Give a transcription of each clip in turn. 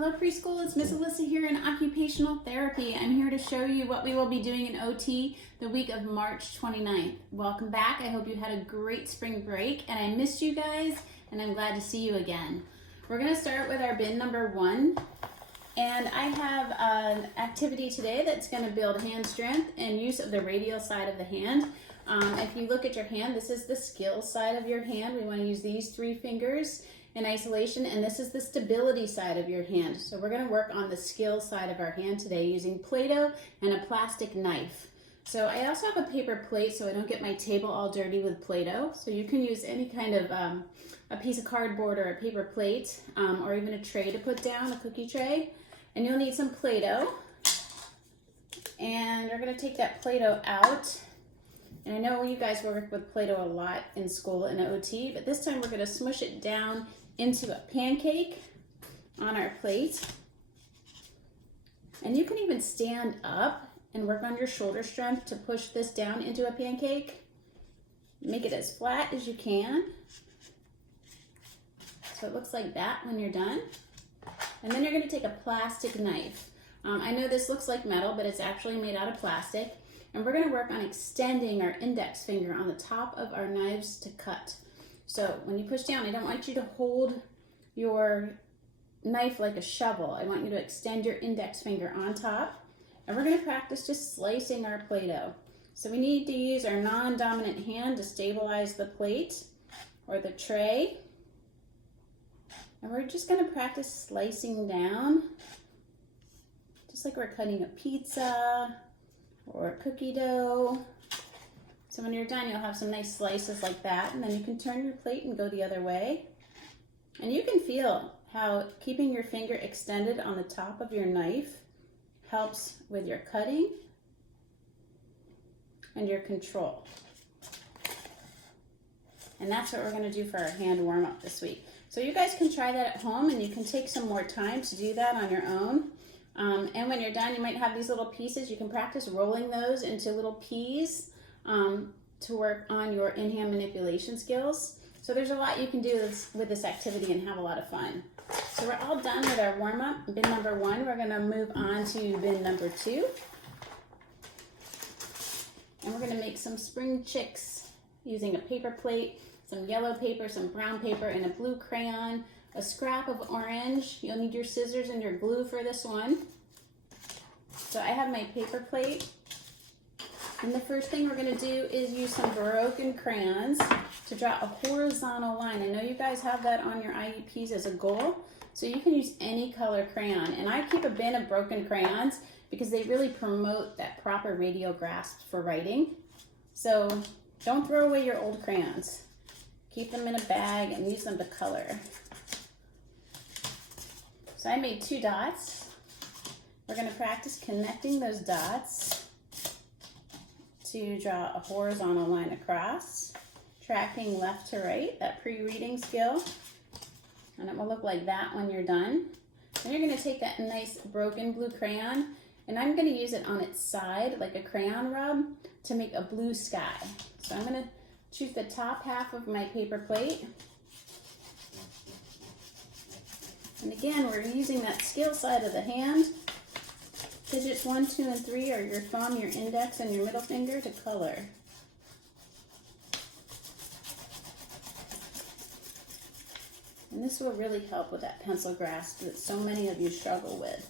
Hello preschool, it's Miss Alyssa here in Occupational Therapy. I'm here to show you what we will be doing in OT the week of March 29th. Welcome back. I hope you had a great spring break and I missed you guys and I'm glad to see you again. We're going to start with our bin number 1 and I have an activity today that's going to build hand strength and use of the radial side of the hand. If you look at your hand, this is the skill side of your hand. We want to use these 3 fingers in isolation, and this is the stability side of your hand. So we're going to work on the skill side of our hand today using Play-Doh and a plastic knife. So I also have a paper plate so I don't get my table all dirty with Play-Doh. So you can use any kind of a piece of cardboard or a paper plate or even a tray to put down, a cookie tray. And you'll need some Play-Doh. And we're going to take that Play-Doh out. And I know you guys work with Play-Doh a lot in school in OT, but this time we're going to smush it down into a pancake on our plate. And you can even stand up and work on your shoulder strength to push this down into a pancake. Make it as flat as you can. So it looks like that when you're done. And then you're going to take a plastic knife. I know this looks like metal, but it's actually made out of plastic. And we're going to work on extending our index finger on the top of our knives to cut. So when you push down, I don't want you to hold your knife like a shovel. I want you to extend your index finger on top. And we're going to practice just slicing our Play-Doh. So we need to use our non-dominant hand to stabilize the plate or the tray. And we're just going to practice slicing down, just like we're cutting a pizza or cookie dough. So when you're done, you'll have some nice slices like that, and then you can turn your plate and go the other way. And you can feel how keeping your finger extended on the top of your knife helps with your cutting and your control. And that's what we're going to do for our hand warm-up this week. So you guys can try that at home, and you can take some more time to do that on your own. And when you're done, you might have these little pieces. You can practice rolling those into little peas to work on your in-hand manipulation skills. So there's a lot you can do with this activity and have a lot of fun. So we're all done with our warm-up, bin number 1. We're going to move on to bin number 2. And we're going to make some spring chicks using a paper plate, some yellow paper, some brown paper, and a blue crayon, a scrap of orange. You'll need your scissors and your glue for this one. So I have my paper plate. And the first thing we're going to do is use some broken crayons to draw a horizontal line. I know you guys have that on your IEPs as a goal, so you can use any color crayon. And I keep a bin of broken crayons because they really promote that proper radial grasp for writing. So don't throw away your old crayons. Keep them in a bag and use them to color. So I made 2 dots. We're going to practice connecting those dots to draw a horizontal line across, tracking left to right, that pre-reading skill. And it will look like that when you're done. Then you're going to take that nice broken blue crayon, and I'm going to use it on its side like a crayon rub to make a blue sky. So I'm going to choose the top half of my paper plate. And again, we're using that skill side of the hand. Digits 1, 2, and 3 are your thumb, your index, and your middle finger to color. And this will really help with that pencil grasp that so many of you struggle with.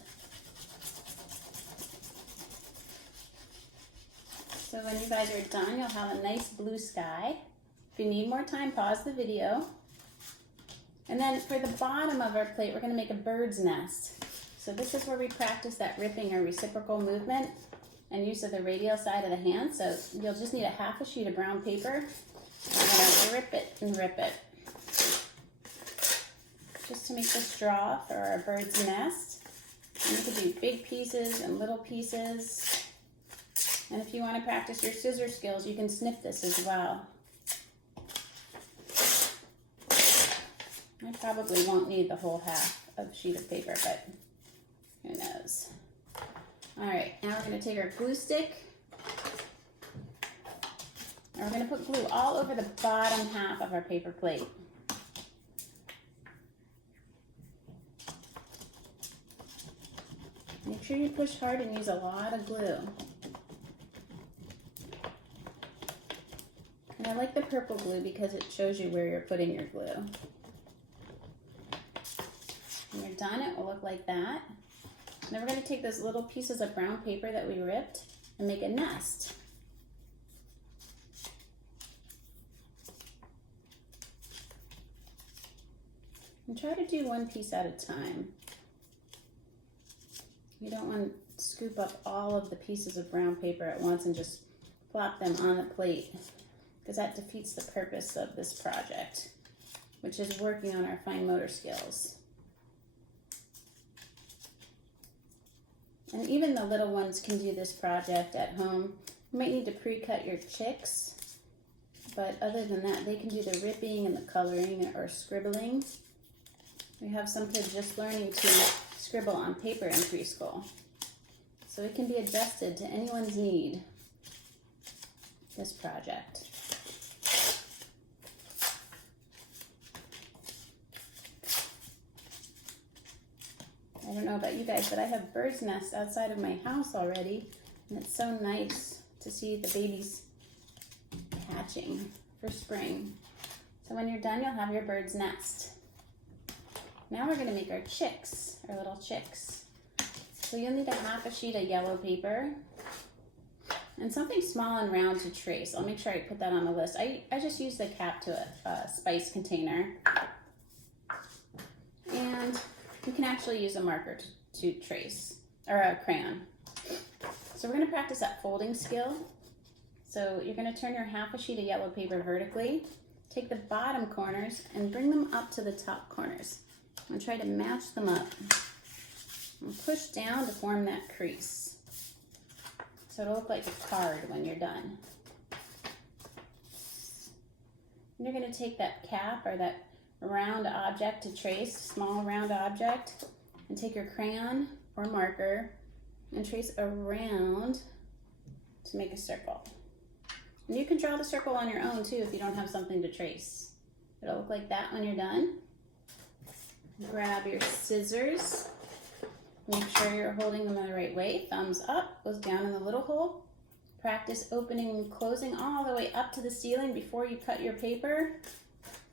So when you guys are done, you'll have a nice blue sky. If you need more time, pause the video. And then for the bottom of our plate, we're going to make a bird's nest. So this is where we practice that ripping or reciprocal movement and use of the radial side of the hand. So you'll just need a half a sheet of brown paper. We're going to rip it and rip it. Just to make the straw for our bird's nest. And you can do big pieces and little pieces. And if you want to practice your scissor skills, you can snip this as well. I probably won't need the whole half of sheet of paper, but who knows. All right, now we're going to take our glue stick, and we're going to put glue all over the bottom half of our paper plate. Make sure you push hard and use a lot of glue. And I like the purple glue because it shows you where you're putting your glue. When you're done, it will look like that. Then we're going to take those little pieces of brown paper that we ripped and make a nest. And try to do one piece at a time. You don't want to scoop up all of the pieces of brown paper at once and just plop them on the plate, because that defeats the purpose of this project, which is working on our fine motor skills. And even the little ones can do this project at home. You might need to pre-cut your chicks, but other than that, they can do the ripping and the coloring or scribbling. We have some kids just learning to scribble on paper in preschool. So it can be adjusted to anyone's need, this project. I don't know about you guys, but I have birds' nests outside of my house already, and it's so nice to see the babies hatching for spring. So when you're done, you'll have your bird's nest. Now we're going to make our chicks, our little chicks. So you'll need a half a sheet of yellow paper and something small and round to trace. I'll make sure I put that on the list. I just use the cap to a spice container. And you can actually use a marker to trace, or a crayon. So we're going to practice that folding skill. So you're going to turn your half a sheet of yellow paper vertically, take the bottom corners and bring them up to the top corners. And try to match them up. And push down to form that crease. So it'll look like a card when you're done. And you're going to take that cap or that round object to trace, small round object, and take your crayon or marker and trace around to make a circle. And you can draw the circle on your own too if you don't have something to trace. It'll look like that when you're done. Grab your scissors. Make sure you're holding them the right way. Thumbs up, goes down in the little hole. Practice opening and closing all the way up to the ceiling before you cut your paper.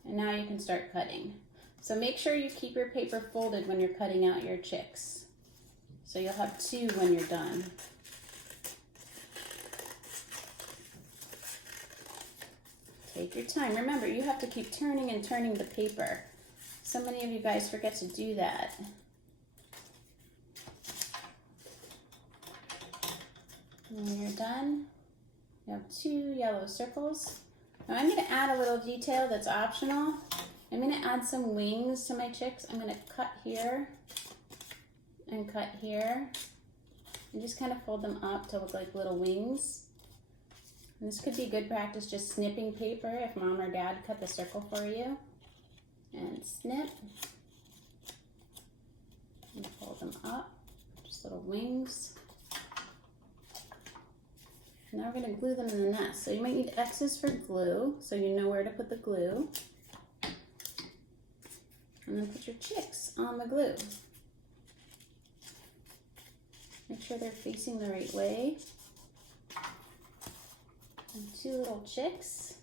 And now you can start cutting. So make sure you keep your paper folded when you're cutting out your chicks. So you'll have two when you're done. Take your time. Remember, you have to keep turning and turning the paper. So many of you guys forget to do that. And when you're done, you have two yellow circles. Now I'm going to add a little detail that's optional. I'm going to add some wings to my chicks. I'm going to cut here and cut here. And just kind of fold them up to look like little wings. And this could be good practice just snipping paper if mom or dad cut the circle for you. And snip. And fold them up. Just little wings. Now we're going to glue them in the nest. So you might need X's for glue, so you know where to put the glue. And then put your chicks on the glue. Make sure they're facing the right way. And two little chicks.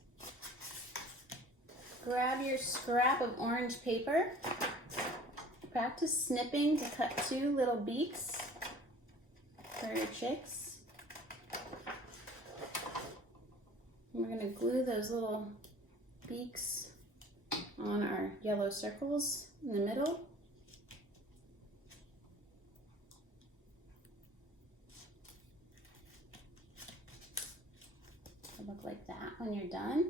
Grab your scrap of orange paper. Practice snipping to cut two little beaks for your chicks. And we're going to glue those little beaks on our yellow circles in the middle. It'll look like that when you're done.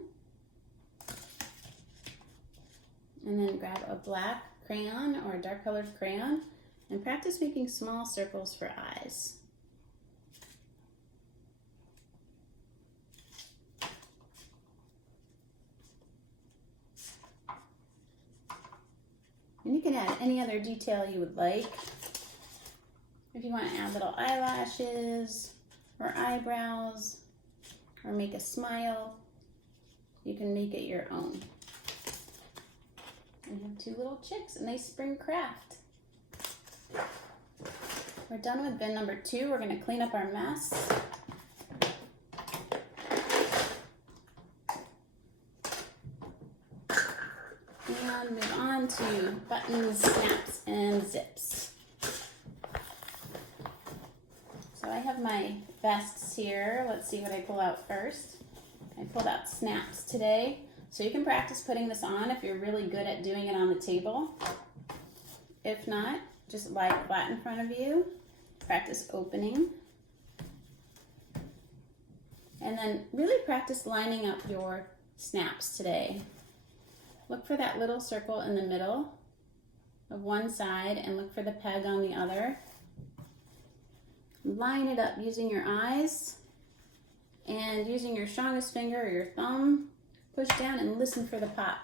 And then grab a black crayon or a dark colored crayon and practice making small circles for eyes. And you can add any other detail you would like. If you want to add little eyelashes or eyebrows or make a smile, you can make it your own. And you have two little chicks, a nice spring craft. We're done with bin number 2. We're going to clean up our mess. And move on to buttons, snaps, and zips. So I have my vests here. Let's see what I pull out first. I pulled out snaps today. So you can practice putting this on if you're really good at doing it on the table. If not, just lie flat in front of you. Practice opening. And then really practice lining up your snaps today. Look for that little circle in the middle of one side and look for the peg on the other. Line it up using your eyes and using your strongest finger or your thumb. Push down and listen for the pop.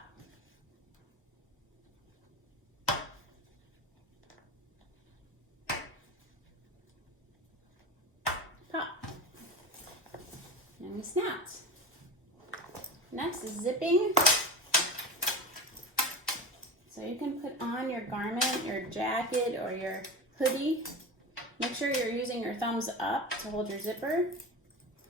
Pop. And we snapped. Next is zipping. So you can put on your garment, your jacket, or your hoodie. Make sure you're using your thumbs up to hold your zipper.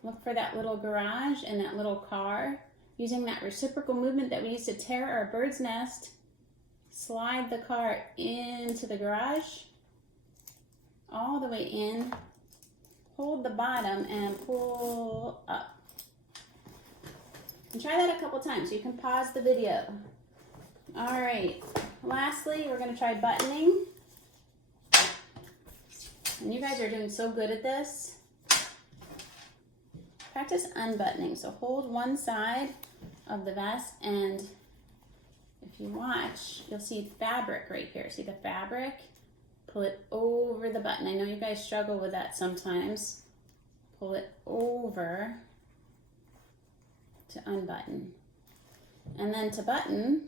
Look for that little garage and that little car. Using that reciprocal movement that we used to tear our bird's nest, slide the car into the garage, all the way in, hold the bottom and pull up. And try that a couple times. You can pause the video. All right, lastly, we're going to try buttoning. And you guys are doing so good at this. Practice unbuttoning. So hold one side of the vest, and if you watch, you'll see fabric right here. See the fabric? Pull it over the button. I know you guys struggle with that sometimes. Pull it over to unbutton. And then to button,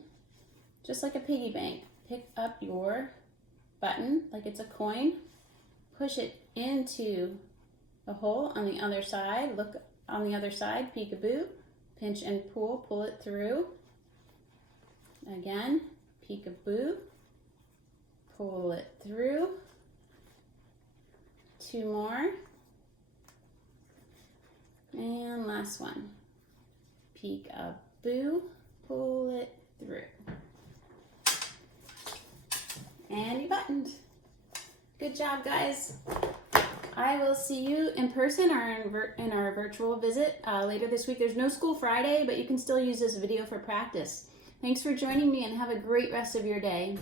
just like a piggy bank, pick up your button like it's a coin, push it into the hole on the other side, look on the other side, peekaboo, pinch and pull it through. Again, peekaboo, pull it through. 2 more. And last one. Peekaboo, pull it through. And you buttoned. Good job, guys. I will see you in person or in our virtual visit later this week. There's no school Friday, but you can still use this video for practice. Thanks for joining me and have a great rest of your day.